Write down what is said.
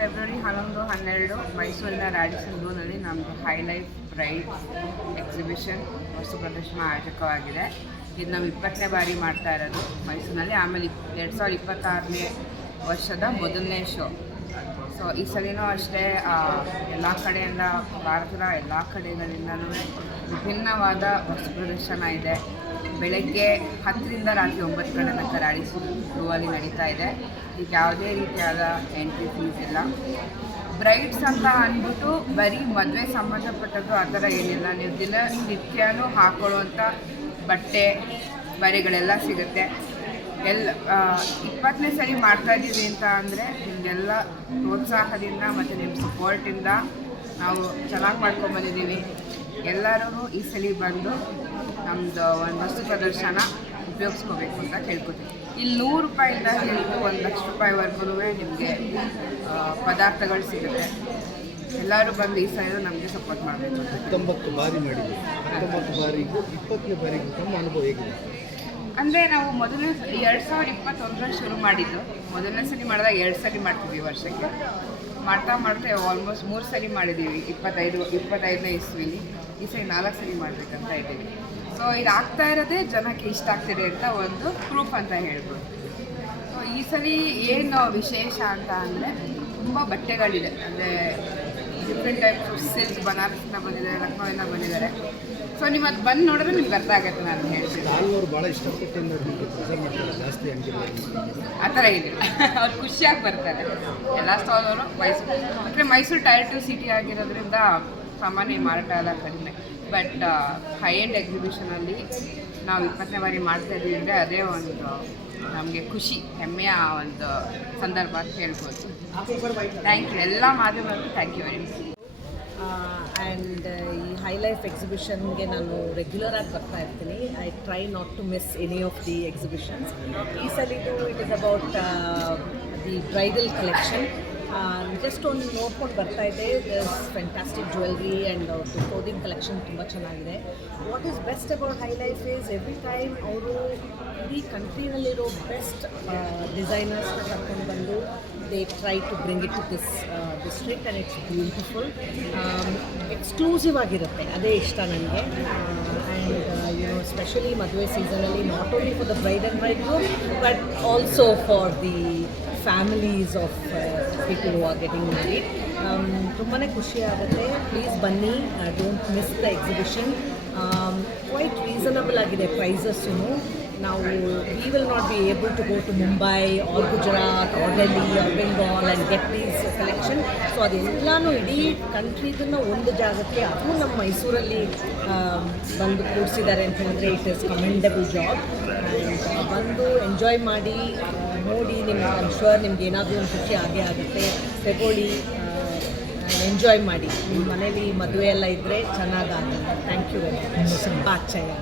February 11-12 ಮೈಸೂರಿನ ರಾಡಿಸನ್ನಲ್ಲಿ ನಮ್ಮದು high life bride exhibition ವಸ್ತು ಪ್ರದರ್ಶನ ಆಯೋಜಕವಾಗಿದೆ. ಇದು ನಾವು 20ನೇ ಬಾರಿ ಮಾಡ್ತಾ ಇರೋದು ಮೈಸೂರಿನಲ್ಲಿ. ಆಮೇಲೆ 2026ನೇ ವರ್ಷದ ಮೊದಲನೇ ಶೋ. ಸೊ ಈ ಸಲಿನೂ ಅಷ್ಟೇ ಎಲ್ಲ ಕಡೆಯಿಂದ, ಭಾರತದ ಎಲ್ಲ ಕಡೆಗಳಿಂದಲೂ ವಿಭಿನ್ನವಾದ ವಸ್ತು ಪ್ರದರ್ಶನ ಇದೆ. ಬೆಳಗ್ಗೆ 10ರಿಂದ ರಾತ್ರಿ 9 ಗಂಟೆ ತನಕ ರಾಡಿಸನ್ನಲ್ಲಿ ನಡೀತಾ ಇದೆ. ಈಗ ಯಾವುದೇ ರೀತಿಯಾದ ಎಂಟ್ರಿ ಫೀಸ್ ಇಲ್ಲ. ಬ್ರೈಡ್ಸ್ ಅಂತ ಅಂದ್ಬಿಟ್ಟು ಬರೀ ಮದುವೆ ಸಂಬಂಧಪಟ್ಟದ್ದು ಆ ಥರ ಏನಿಲ್ಲ. ನೀವು ದಿನನಿತ್ಯನೂ ಹಾಕೊಳ್ಳುವಂಥ ಬಟ್ಟೆ ಬರೆಗಳೆಲ್ಲ ಸಿಗುತ್ತೆ. 20ನೇ ಸರಿ ಮಾಡ್ತಾಯಿದ್ದೀವಿ ಅಂತ ಅಂದರೆ ನಿಮಗೆಲ್ಲ ಪ್ರೋತ್ಸಾಹದಿಂದ ಮತ್ತು ನಿಮ್ಮ ಸಪೋರ್ಟಿಂದ ನಾವು ಚೆನ್ನಾಗಿ ಮಾಡ್ಕೊಂಡ್ಬಂದಿದ್ದೀವಿ. ಎಲ್ಲರೂ ಈ ಸಲ ಬಂದು ನಮ್ಮದು ಒಂದು ವಸ್ತು ಪ್ರದರ್ಶನ ಉಪಯೋಗಿಸ್ಕೋಬೇಕು ಅಂತ ಕೇಳ್ಕೊತೀವಿ. ಇಲ್ಲಿ 100 ರೂಪಾಯಿಂದ ಹಿಡಿದು 1 ಲಕ್ಷ ರೂಪಾಯಿವರೆಗೂ ನಿಮಗೆ ಪದಾರ್ಥಗಳು ಸಿಗುತ್ತೆ. ಎಲ್ಲರೂ ಬಂದು ಈ ಸಲ ನಮಗೆ ಸಪೋರ್ಟ್ ಮಾಡಬೇಕು. 19 ಬಾರಿ ಮಾಡಿದ್ದೀವಿ. 19 ಬಾರಿಗೂ 20ನೇ ಬಾರಿಗೂ ತಮ್ಮ ಅನುಭವ ಹೇಗಿದೆ? ಅಂದರೆ ನಾವು ಮೊದಲನೇ 2021ರಲ್ಲಿ ಶುರು ಮಾಡಿದ್ದು. ಮೊದಲನೇ ಸರಿ ಮಾಡಿದಾಗ 2 ಸರಿ ಮಾಡ್ತೀವಿ ವರ್ಷಕ್ಕೆ. ಮಾಡ್ತಾ ಆಲ್ಮೋಸ್ಟ್ 3 ಸರಿ ಮಾಡಿದ್ದೀವಿ 25ನೇ ಇಸ್ವಿಲಿ. ಈ ಸರಿ 4 ಸರಿ ಮಾಡಬೇಕಂತ ಇದ್ದೀವಿ. ಸೊ ಇದು ಆಗ್ತಾ ಇರೋದೇ ಜನಕ್ಕೆ ಇಷ್ಟ ಆಗ್ತಿದೆ ಅಂತ ಒಂದು ಪ್ರೂಫ್ ಅಂತ ಹೇಳ್ಬೋದು. ಸೊ ಈ ಸಲ ಏನು ವಿಶೇಷ ಅಂತ ಅಂದರೆ ತುಂಬ ಬಟ್ಟೆಗಳಿದೆ. ಅಂದರೆ ಡಿಫ್ರೆಂಟ್ ಟೈಪ್ಸ್ ಆಫ್ ಸಿಲ್ಕ್, ಬನಾರಸ್ನ ಬಂದಿದ್ದಾರೆ, ಲಕ್ನೋವಿನ ಬಂದಿದ್ದಾರೆ. ಸೊ ನೀವು ಅದು ಬಂದು ನೋಡಿದ್ರೆ ನಿಮ್ಗೆ ಅರ್ಥ ಆಗುತ್ತೆ. ನಾನು ಹೇಳ್ತೀನಿ ಅವರು ಭಾಳ ಇಷ್ಟಪಟ್ಟು ಜಾಸ್ತಿ ಆ ಥರ ಇದೆ. ಅವ್ರು ಖುಷಿಯಾಗಿ ಬರ್ತಾರೆ ಎಲ್ಲ ಸ್ಟಾಲ್ನವರು. ಮೈಸೂರು ಟೈರ್ 2 ಸಿಟಿ ಆಗಿರೋದ್ರಿಂದ ಸಾಮಾನ್ಯ ಮಾರಾಟ ಎಲ್ಲ ಕಡಿಮೆ. ಬಟ್ ಹೈ ಎಂಡ್ ಎಕ್ಸಿಬಿಷನಲ್ಲಿ ನಾವು 20ನೇ ಬಾರಿ ಮಾಡ್ತಾಯಿದ್ದೀವಿ ಅಂದರೆ ಅದೇ ಒಂದು ನಮಗೆ ಖುಷಿ, ಹೆಮ್ಮೆಯ ಒಂದು ಸಂದರ್ಭ ಅಂತ ಹೇಳ್ಬೋದು. ಥ್ಯಾಂಕ್ ಯು ಎಲ್ಲ ಮಾಧ್ಯಮಕ್ಕೂ. Thank you very much. And ಈ ಹೈ ಲೈಫ್ ಎಕ್ಸಿಬಿಷನ್ಗೆ ನಾನು ರೆಗ್ಯುಲರ್ ಆಗಿ ಬರ್ತಾ ಇರ್ತೀನಿ. I try not to miss any of the exhibitions. ಈ ಸಲಿದು it is about the bridal collection. Just ಒಂದು ನೋಡ್ಕೊಂಡು ಬರ್ತಾ ಇದೆ. ಫ್ಯಾಂಟಾಸ್ಟಿಕ್ ಜ್ಯುವೆಲ್ರಿ ಆ್ಯಂಡ್ ಅವ್ರದ್ದು ಕ್ಲೋದಿಂಗ್ ಕಲೆಕ್ಷನ್ ತುಂಬ ಚೆನ್ನಾಗಿದೆ. What is best about Hi Life is every time ಅವರು ಇಡೀ ಕಂಟ್ರಿನಲ್ಲಿರೋ ಬೆಸ್ಟ್ ಡಿಸೈನರ್ಸ್ನ ಕರ್ಕೊಂಡು ಬಂದು they try to bring it to this district and it's beautiful. Exclusive ಆಗಿರುತ್ತೆ, ಅದೇ ಇಷ್ಟ ನನಗೆ. ಆ್ಯಂಡ್ ಸ್ಪೆಷಲಿ ಮದುವೆ ಸೀಸನಲ್ಲಿ not only for the bride and bridegroom but also for the families of people who are getting married. ತುಂಬಾ ಖುಷಿ ಆಗುತ್ತೆ. Please ಬನ್ನಿ, don't miss the exhibition. Quite reasonable ಆಗಿದೆ ಪ್ರೈಸಸ್ಸು. ನಾವು we will not be able to go to Mumbai or Gujarat or Delhi or Bengal and get these collection. So ಅದೆಲ್ಲನೂ ಇಡೀ ಕಂಟ್ರಿದನ್ನು ಒಂದು ಜಾಗಕ್ಕೆ ಅದು ನಮ್ಮ ಮೈಸೂರಲ್ಲಿ ಬಂದು ಕೂಡಿಸಿದ್ದಾರೆ ಅಂತ ಹೇಳಿದ್ರೆ it is commendable job. And ಬಂದು ಎಂಜಾಯ್ ಮಾಡಿ ನೋಡಿ. ನಿಮ್ಗೆ ಐ ಆಮ್ ಶ್ಯೂರ್ ನಿಮ್ಗೆ ಏನಾದರೂ ಒಂದು ಖುಷಿ ಆಗೇ ಆಗುತ್ತೆ. ತಗೊಳ್ಳಿ, ಎಂಜಾಯ್ ಮಾಡಿ. ನಿಮ್ಮ ಮನೇಲಿ ಮದುವೆ ಎಲ್ಲ ಇದ್ದರೆ ಚೆನ್ನಾಗಾಗುತ್ತೆ. Thank you very much. ಬಾಚಯ್ಯ.